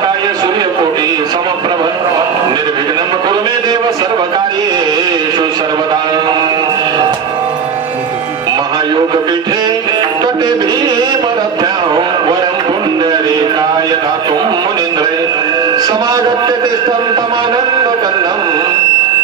वक्रतुंडमहाकाय सूर्यकोटि समप्रभ निर्विघ्नं कुरु मे देव सर्वकार्येषु सर्वदा। महायोगपीठे तटे भीमरथ्यां वरं पुण्डरीकाय दातुं मुनीन्द्रे समागत्य तिष्ठं तमानन्दकन्दं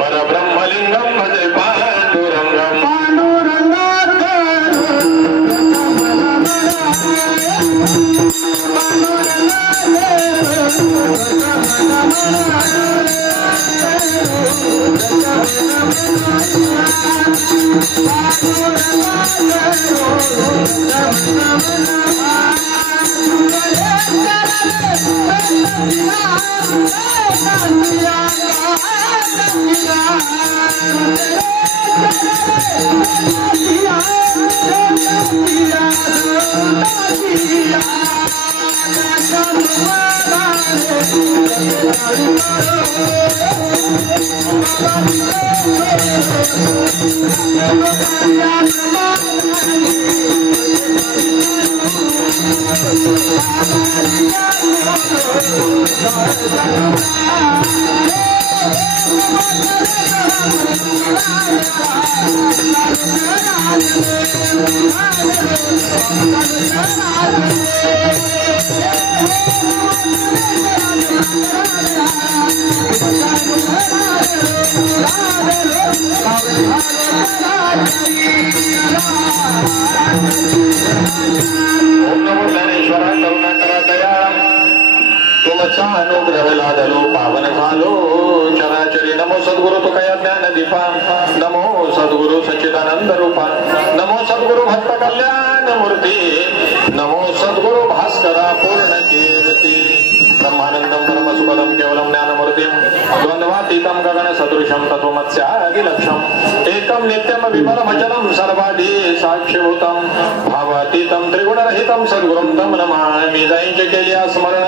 परब्रह्मलिङ्गं भजे पाण्डुरङ्गं। अनुग्रह लादलो पावन झालो चराचरी। नमो सद्गुरु तुकया ज्ञान दीपा नमो सद्गुरु सच्चिदानंद रूपा नमो सद्गुरु भक्त कल्याण मूर्ती नमो सद्गुरु भास्करा पूर्ण कीर्ती। ब्रह्मानंदं परमसुखदं केवलं ज्ञानमूर्तिं द्वन्द्वातीतं गगन सदृशं तत्त्वमस्यादिलक्ष्यम् एकं नित्यं विमलमचलं सर्वादि साक्षीभूतं भावातीतं त्रिगुणरहितं सद्गुरुं तं नमामि। जाईंचे केले स्मरण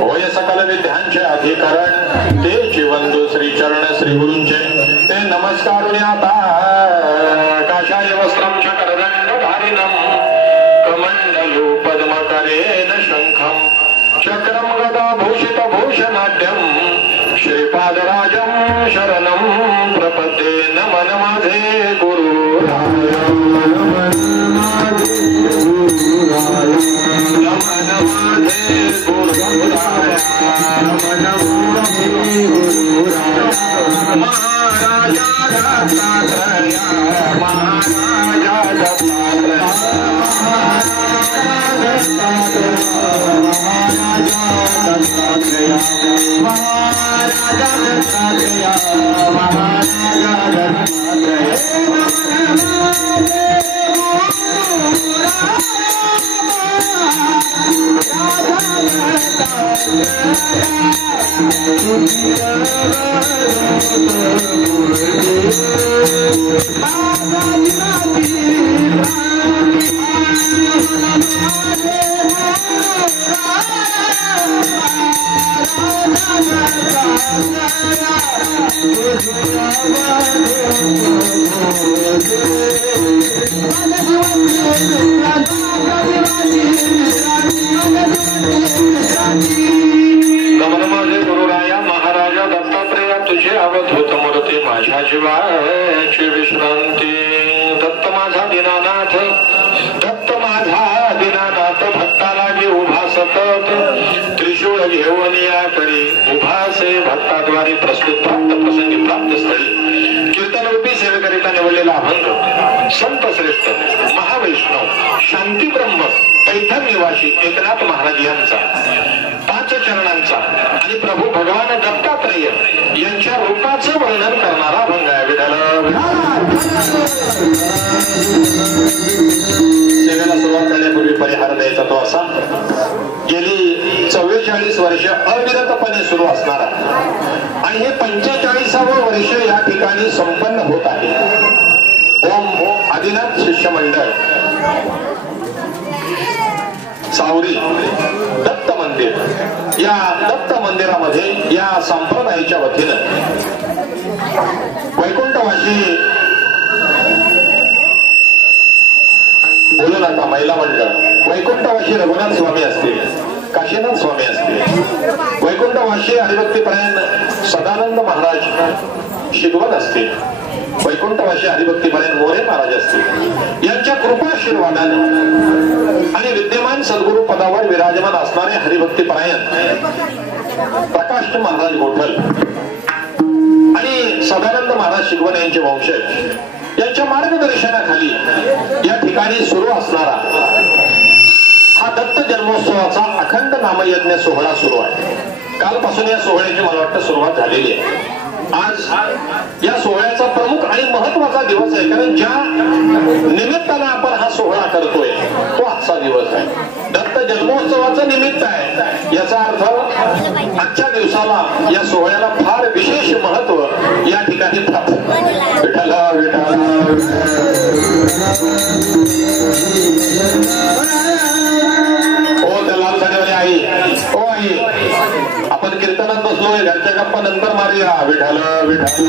होय सकल विद्यांचे अधिकरण तेची वंदू श्री चरण श्री गुरूंचे ते नमस्कारुणी आता काशाय वस्त्रं चक्रदण्डधारिणं कमण्डलू पद्मकरेण शंखं चक्रं गदा भूषित भूषणाढ्यं श्रीपादराजं शरणं प्रपद्ये। नमन माझे गुरुराय नमन माझे गुरुराय नमन माझे गुरुराय नमन माझे गुरुराय। महाराजा दत्तात्रय महाराजा दत्तात्रय नमन माझे गुरुराया महाराजा दत्तात्रेया तुझे अवधूत मूर्ती माझ्या जीवाची विश्रांती। दत्त माझा दीनानाथ दत्त माझा दीनानाथ भक्ता लागी उभा सतत त्रिशूळ घेऊन या करी उभासे भक्ताद्वारे प्रस्तुत प्राप्त प्रसंगी प्राप्त स्थळी कीर्तनरूपी सेवेकरिता निवडलेला अभंग संत श्रेष्ठ महावैष्णव शांती ब्रह्म पैठण निवासी एकनाथ महाराज यांचा 5 चरणांचा आणि प्रभू भगवान दत्तात्रेय यांच्या रूपाचं वर्णन करणारा अभंग आहे। विठ्ठल सेवेला सुरुवात करण्यापूर्वी परिहार द्यायचा तो असा गेली 44 वर्ष अविरतपणे सुरू असणारा आणि हे 45वे वर्ष या ठिकाणी संपन्न होत आहे। ओम आदिनाथ शिष्यमंडळ सावरी दत्त मंदिर या दत्त मंदिरामध्ये या संप्रदायाच्या वतीनं वैकुंठवासी बोलू नका महिला मंडळ वैकुंठवासी रघुनाथ स्वामी असतील काशीनाथ स्वामी असतील वैकुंठवासी हरिभक्तीपरायण सदानंद महाराज शिगवत असतील, वैकुंठवासी हरिभक्तीपरायण मोरे महाराज असतील, यांच्या कृपाशीर्वादाने आणि विद्यमान सद्गुरु पदावर विराजमान असणारे हरिभक्तीपरायण प्रकाश महाराज गोठल आणि सदानंद महाराज शिगवण यांचे वंशज यांच्या मार्गदर्शनाखाली या ठिकाणी सुरू असणारा हा दत्त जन्मोत्सवाचा अखंड नामयज्ञ सोहळा सुरू आहे. कालपासून या सोहळ्याची मला वाटतं सुरुवात झालेली आहे. आज या सोहळ्याचा प्रमुख आणि महत्वाचा दिवस आहे, कारण ज्या निमित्तानं आपण हा सोहळा करतोय तो आजचा दिवस आहे. दत्त जन्मोत्सवाचं निमित्त आहे, याचा अर्थ आजच्या दिवसाला या सोहळ्याला फार विशेष महत्व या ठिकाणी प्राप्त. विठ्ठला विठ्ठला हो त्या लाल साडीवाली आई, हो आई आपण कीर्तनात बसलोय, घरच्या गप्पा नंतर मारूया. विठ्ठल विठ्ठल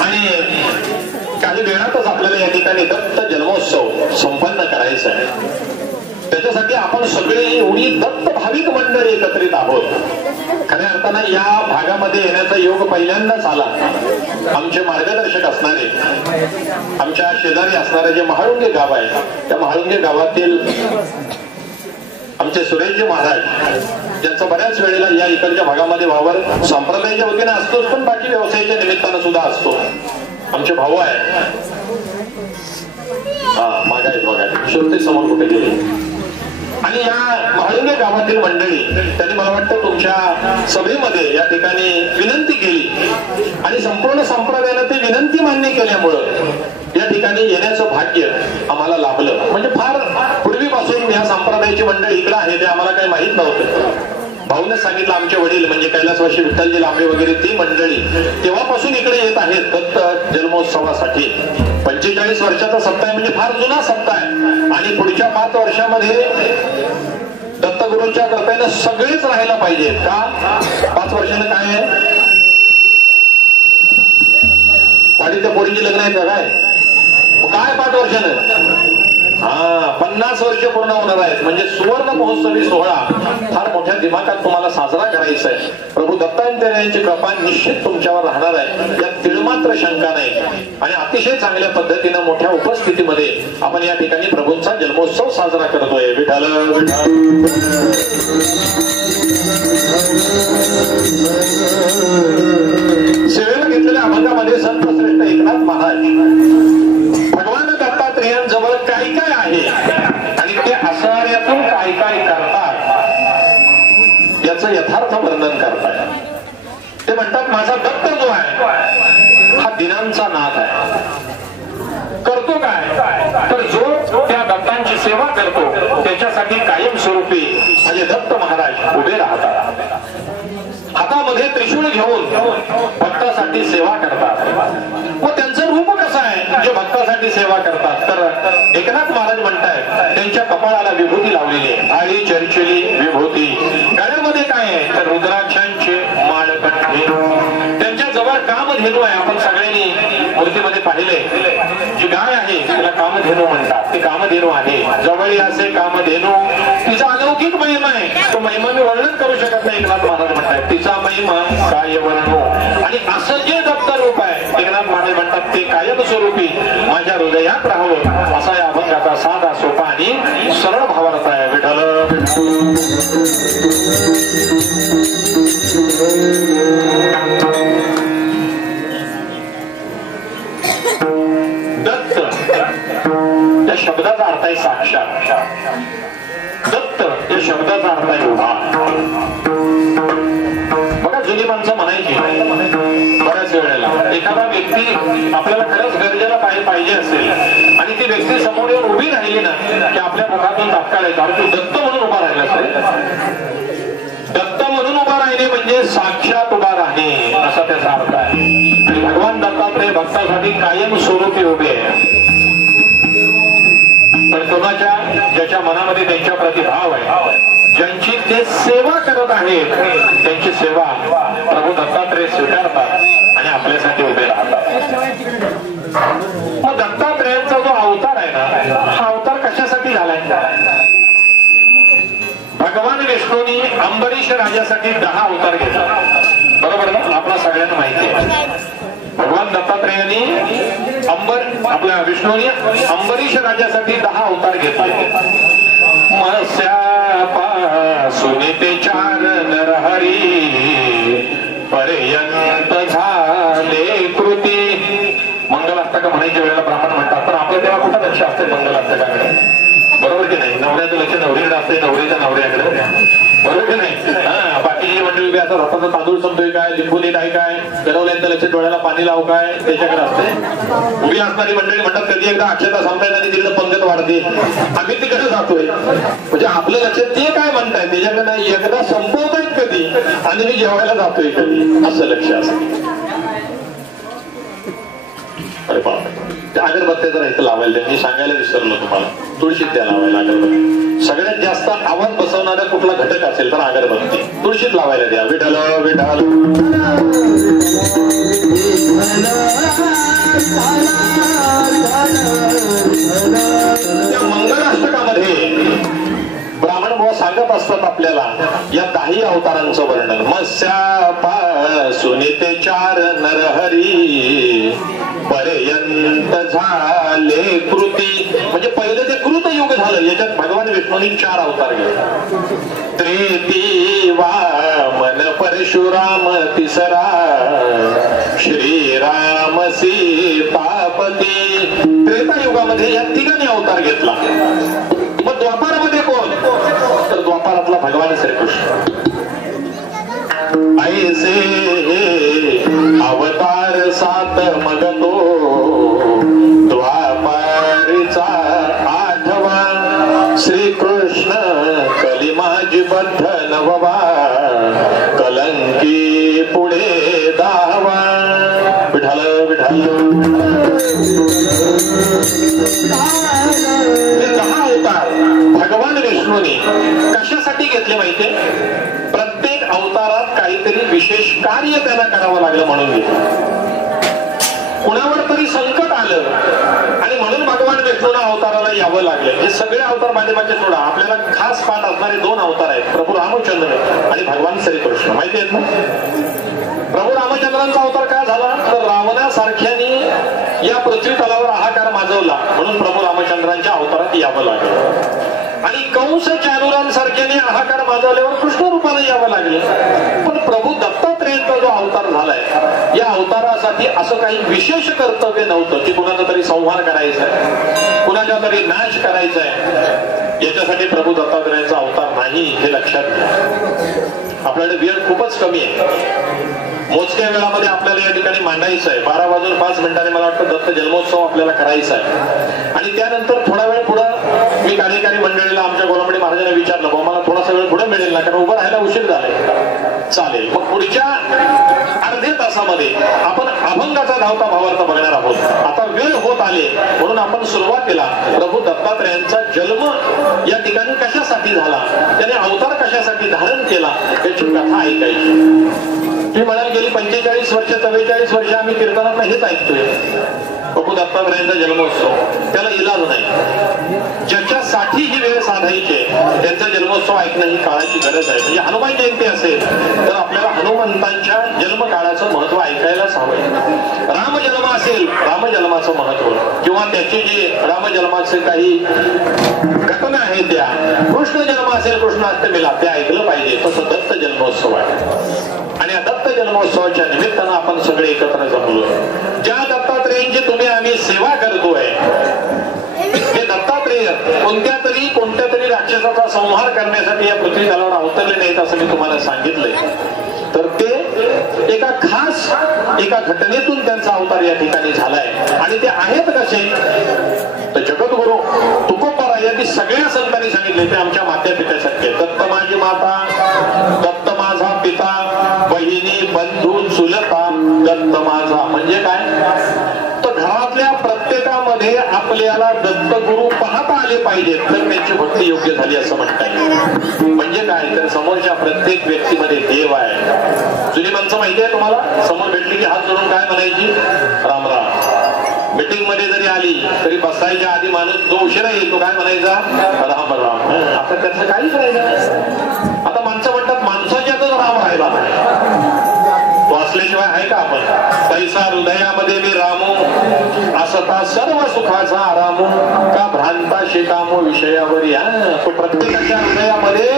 आणि काही वेळातच आपल्याला या ठिकाणी दत्त जन्मोत्सव संपन्न करायचा आहे. त्याच्यासाठी आपण सगळे एवढी दत्त भाविक मंडळी एकत्रित आहोत. खऱ्या अर्थानं या भागामध्ये येण्याचा योग पहिल्यांदाच आला. आमचे मार्गदर्शक असणारे, आमच्या शेजारी असणारे जे महाळुंगे गाव आहे, त्या महाळुंगे गावातील आमचे सुरेशजी महाराज, ज्यांचा बऱ्याच वेळेला या इकडच्या भागामध्ये वावर संप्रदायाच्या वतीने असतोच, पण बाकी व्यवसायाच्या निमित्तानं सुद्धा असतो. आमचे भाऊ आहे, हा मागायत बघा श्रुती समोर कुठे गेली. आणि या महाळुंगे गावातील मंडळी त्यांनी मला वाटतं तुमच्या सभेमध्ये या ठिकाणी विनंती केली आणि संपूर्ण संप्रदायाला ती विनंती मान्य केल्यामुळं या ठिकाणी येण्याचं भाग्य आम्हाला लाभलं. म्हणजे फार पूर्वीपासून या संप्रदायाची मंडळी इकडे आहे ते आम्हाला काही माहित नव्हतं. भाऊनेच सांगितलं, आमचे वडील म्हणजे कैलासवासी विठ्ठलजी लांबे वगैरे ती मंडळी तेव्हापासून इकडे येत आहेत दत्त जन्मोत्सवासाठी. 45 वर्षाचा सप्ताह आहे, म्हणजे फार जुना सप्ताह आहे. आणि पुढच्या 5 वर्षामध्ये दत्तगुरूंच्या कृपेने सगळेच राहायला पाहिजेत. का 5 वर्षाने काय आहे, वाडी त्या पोरीची लग्न आहे का काय 5 वर्षानं 50 वर्ष पूर्ण होणार आहेत. म्हणजे सुवर्ण महोत्सवी सोहळा फार मोठ्या दिमागात तुम्हाला साजरा करायचा आहे. प्रभू दत्तात्रयांची कृपा निश्चित तुमच्यावर राहणार आहे, यात तिळमात्र शंका नाही. आणि अतिशय चांगल्या पद्धतीनं मोठ्या उपस्थितीमध्ये आपण या ठिकाणी प्रभूंचा जन्मोत्सव साजरा करतोय. विठ्ठल विठ्ठल सेवेला घेतलेल्या अभंगामध्ये संत श्रेष्ठ एकनाथ महाराज भगवान दत्तात्रेयांजवळ काय काय आहे आणि ते असणाऱ्यातून काय काय करतात याचं यथार्थ वर्णन करतात. ते म्हणतात, माझा दत्त जो आहे हा दिनांचा नाथ आहे. करतो काय तर जो त्या दत्तांची सेवा करतो त्याच्यासाठी कायमस्वरूपी म्हणजे दत्त महाराज उभे राहतात. हातामध्ये त्रिशूळ घेऊन भक्तासाठी सेवा करतात. मग त्यांचं रूप कसं आहे जे भक्तासाठी सेवा करतात, तर एकनाथ महाराज म्हणतायत त्यांच्या कपाळाला विभूती लावलेली आहे, आळी चर्चिली विभूती. गळ्यामध्ये काय आहे तर रुद्राक्षांचे माळकंठे. त्यांच्या जवळ कामधेनू आहे. आपण सगळ्यांनी मूर्तीमध्ये पाहिले, जी गाय आहे तिला कामधेनू म्हणतात. ती कामधेनू आहे. जवळ असे कामधेनू, तिचा अलौकिक महिमा आहे. तो महिमा मी वर्णन करू शकत नाही. एकनाथ महाराज म्हणतात तिचा महिमा काय वर्णो. आणि असं जे दत्त रूप आहे एकनाथ महाराज म्हणतात ते कायम स्वरूपी माझ्या हृदयात राहावं, असा या अभंगाचा साधा सोपा आणि सरळ भावार्थ आहे. विठ्ठल दत्त या शब्दाचा अर्थ आहे साक्षात. दत्त या शब्दाचा अर्थ आहे उभा. बघा जुनी माणसं म्हणायची बऱ्याच वेळेला, एखादा व्यक्ती आपल्याला खरंच गरजेला पाहिजे असेल आणि ती व्यक्ती समोर येऊन उभी राहिली ना की आपल्या मुखातून तात्काळ येतो, तू दत्त म्हणून उभा राहिला असेल. दत्त म्हणून उभा राहिणे म्हणजे साक्षात उभा राहणे असा त्याचा अर्थ आहे. आणि भगवान दत्तात्रय भक्तासाठी कायम स्वरूपी उभे आहे. पण कोणाच्या ज्याच्या मनामध्ये त्यांच्या प्रतिभाव आहे, ज्यांची ते सेवा करत आहेत त्यांची सेवा प्रभू दत्तात्रय स्वीकारतात आणि आपल्यासाठी उभे राहतात. मग दत्तात्रयांचा जो अवतार आहे ना, हा अवतार कशासाठी कशासाठी झालाय? भगवान विष्णूंनी अंबरीश राजासाठी 10 अवतार घेतला, बरोबर ना? आपल्या सगळ्यांना माहिती आहे. भगवान दत्तात्रेयांनी आपल्या विष्णूंनी अंबरीश राजासाठी 10 अवतार घेतले. मत्स्यापासून ते 4 नरहरी पर्यंत झाले कृती. मंगलाष्टक म्हणायच्या वेळेला ब्राह्मण म्हणतात, पण आपल्या तेव्हा कुठं लक्ष असते मंगलाष्टकाकडे? बरोबर की नाही? नवऱ्याचं लक्ष नवरीकडे असते, नवरीच्या नवऱ्याकडे, बरोबर की नाही? बाकीची मंडळी उभी असतात, हाताचा तांदूळ संपतोय काय, लिंबू नीट आहे काय, गरवल्यांचं लक्ष डोळ्याला पाणी लाव काय, त्याच्याकडे असते. उभी असणारी मंडळी म्हणतात कधी एकदा अक्षता संपतायत आणि तिकडे पंगत वाढते, आम्ही तिकडे जातोय. म्हणजे आपलं लक्ष ते काय म्हणताय त्याच्याकडे नाही, एकदा संपवतायत कधी आणि मी जेवायला जातोय कधी, असं लक्ष असतं. अरे बाप, अगरबत्त्या जर इथं लावायला मी सांगायला विसरलो तुम्हाला, तुळशीत त्या लावायला अगरबत्ती. सगळ्यात जास्त आवाज बसवणारा कुठला घटक असेल तर अगरबत्ती तुळशीत लावायला द्या. विठ्ठल विठ्ठल. त्या मंगलाष्टकामध्ये ब्राह्मण बुवा सांगत असतात आपल्याला या 10 अवतारांचं वर्णन. मत्स्यापासून ते 4 नरहरी पर्यंत झाले कृती. म्हणजे पहिलं जे कृत युग झालं याच्यात भगवान विष्णूंनी 4 अवतार घेतले. त्रेती वामन परशुराम तिसरा श्रीराम सीतापती. त्रेता युगामध्ये या 3 अवतार घेतला. मग द्वापारामध्ये कोण? तर द्वापारातला भगवान श्रीकृष्ण. ऐसे अवतार 7 मग तो द्वापारीचा 8वा. श्रीकृष्ण कलिमाजी बद्ध 9वा. कलंकी पुढे 10वा. विठ्ठल विठ्ठल. 10 अवतार भगवान विष्णूंनी कशासाठी घेतले माहितीये? प्रत्येक अवतारात काहीतरी विशेष कार्य त्यांना करावं लागलं म्हणून घेतलं. कुणावर तरी संकट आलं आणि म्हणून भगवान विष्णूंना अवताराला यावं लागलं. हे सगळे अवतार माध्यमाचे सोडा, आपल्याला खास पाठ असणारे 2 अवतार आहेत, प्रभू रामचंद्र आणि भगवान श्रीकृष्ण. माहिती आहेत ना? प्रभू रामचंद्रांचा अवतार काय झाला तर रावणासारख्यानी या पृथ्वी तलावर हाहाकार माजवला म्हणून प्रभू रामचंद्रांच्या अवतारात यावं लागलं. आणि कंस चाणूरांसारख्याने हाहाकार माजवल्यावर कृष्ण रूपाने यावं लागलं. पण प्रभू दत्तात्रेयांचा जो अवतार झालाय या अवतारासाठी असं काही विशेष कर्तव्य नव्हतं की कुणाचा तरी संहार करायचा आहे, कुणाचा तरी नाश करायचा आहे. याच्यासाठी प्रभू दत्तात्रेयांचा अवतार नाही हे लक्षात घ्या. आपल्याकडे वेळ खूपच कमी आहे. मोजक्या वेळामध्ये आपल्याला या ठिकाणी मांडायचं आहे. 12 वाजून 5 मिनिटांनी मला वाटतं दत्त जन्मोत्सव आपल्याला करायचा आहे. आणि त्यानंतर थोडा वेळ पुढं मी कार्यकारी मंडळीला आमच्या गोलामडी महाराजांना विचारलं, मला थोडासा वेळ पुढे मिळेल ना, कारण उभं राहायला उशीर झालाय. चालेल, मग पुढच्या अर्ध्या तासामध्ये आपण अभंगाचा धावता भावार्थ बघणार आहोत. आता वेळ होत आले म्हणून आपण सुरुवातीला प्रभू दत्तात्रेयांचा जन्म या ठिकाणी कशासाठी झाला, त्याने अवतार कशासाठी धारण केला याची कथा ऐकायची. मी म्हणाल गेली 45 वर्ष 44 वर्ष आम्ही कीर्तनात हेच ऐकतोय. प्रभू दत्तात्रेयांचा जन्मोत्सव, त्याला इलाज नाही. ज्याच्यासाठी ही वेळ साधायची त्यांचा जन्मोत्सव ऐकणं ही काळाची गरज आहे. म्हणजे हनुमान जयंती असेल तर आपल्याला हनुमंतांच्या जन्मकाळाचं महत्व ऐकायलाच हवं. रामजन्म असेल रामजन्माचं महत्व किंवा त्याचे जे रामजन्माचे काही घटना आहेत त्या, कृष्ण जन्म असेल कृष्णाष्टमीला ते ऐकलं पाहिजे. तसं दत्त जन्मोत्सव आहे आणि या दत्त जन्मोत्सवाच्या निमित्तानं आपण सगळे एकत्र जमलो. ज्या दत्तात्रेयांची तुम्ही आम्ही सेवा करतोय हे दत्तात्रेय कोणत्या तरी राक्षसाचा संहार करण्यासाठी या पृथ्वी तलावर अवतरले नाहीत असं मी तुम्हाला सांगितलंय. तर ते एका घटनेतून त्यांचा अवतार या ठिकाणी झालाय. आणि ते आहेत कसे तर जगद्गुरु तुकोबा यांनी सगळ्या संतांनी सांगितले ते आमच्या मात्या पित्यासारखे. दत्त माझी माता, दत्त माझा पिता, बहिणी बंधू चुलता, दत्त माझा. म्हणजे काय तर घरातल्या प्रत्येकामध्ये आपल्याला दत्तगुरु पाहता आले पाहिजेत तर त्यांची भक्ती योग्य झाली असं म्हणता येईल. म्हणजे काय तर समोरच्या प्रत्येक व्यक्तीमध्ये देव आहे. जुनी माणसं माहिती आहे तुम्हाला, समोर भेटली की हात जोडून काय म्हणायची, राम राम. मीटिंग मध्ये जरी आली तरी बसायच्या आधी माणूस जो उशिरा येईल तो काय म्हणायचा, राम राम. आता त्याचं काहीच राहिलं. आता माणसं म्हणतात माणसाच्यातच राम राहिला तो असल्याशिवाय आहे का आपण. तैसा हृदयामध्ये मी रामू असता सर्व सुखाचा आरामू का भ्रांता शेकामो विषयावरी. तो प्रत्येकाच्या हृदयामध्ये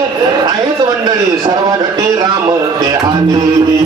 आहेच मंडळी. सर्व घटी राम देहादेवी.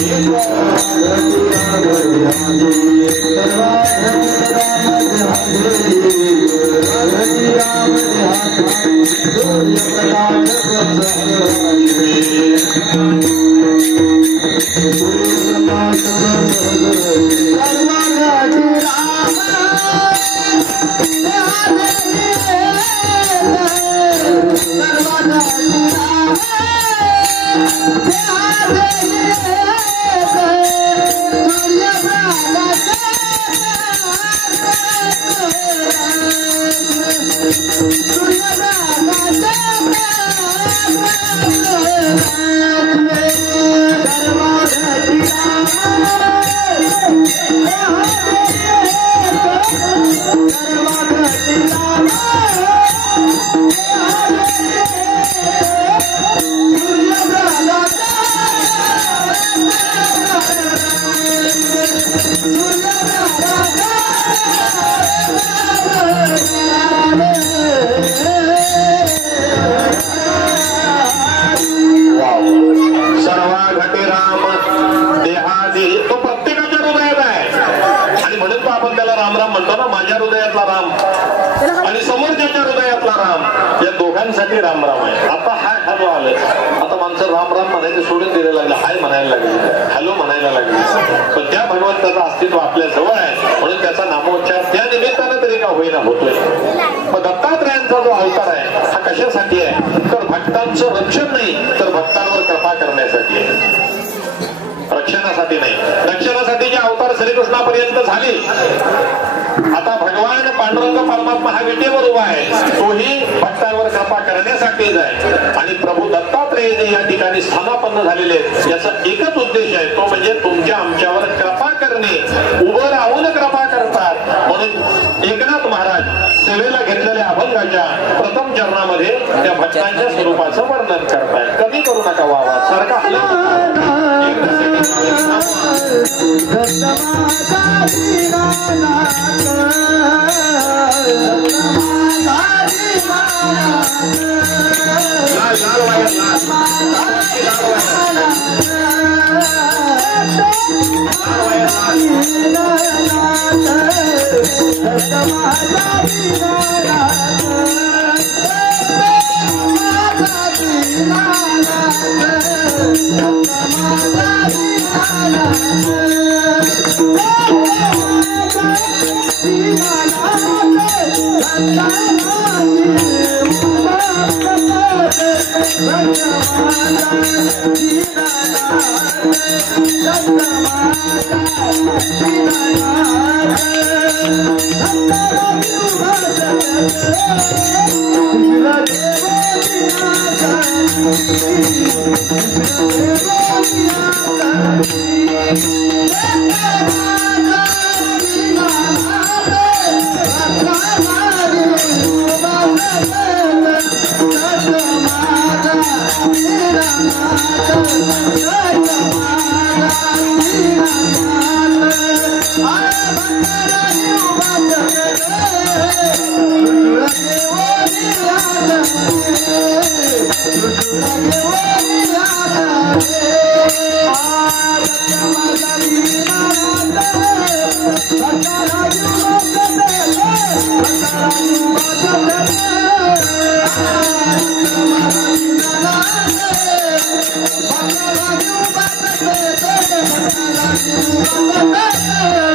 साठी राम राम आहे. आता हाय हॅलो आले. आता माणसं राम राम म्हणायचं सोडून द्यायला लागलं, हाय म्हणायला लागले, हॅलो म्हणायला लागले. पण त्या भगवंताचं अस्तित्व आपल्या जवळ आहे म्हणून त्याचा नामोच्चार त्या निमित्तानं तरी का होईना होतोय. मग दत्तात्रयांचा जो अवतार आहे हा कशासाठी आहे तर भक्तांचं रक्षण नाही तर भक्तांवर कृपा करण्यासाठी आहे. रक्षणासाठी नाही. रक्षणासाठी जे अवतार श्रीकृष्णापर्यंत झाले. आता भगवान पांडुरंग परमात्मा हा विटेवर उभा आहे, तोही भक्तांवर कृपा करण्यासाठीच आहे. आणि प्रभू दत्तात्रय जे या ठिकाणी स्थानापन्न झालेले आहेत याचा एकच उद्देश आहे, तो म्हणजे तुमच्या आमच्यावर कृपा करणे. उभं राहून कृपा करतात म्हणून एकनाथ महाराज सेवेला घेतलेल्या अभंगाच्या प्रथम चरणामध्ये त्या भक्तांच्या स्वरूपाचं वर्णन करतायत. कमी करू नका वावा सारखा Bye.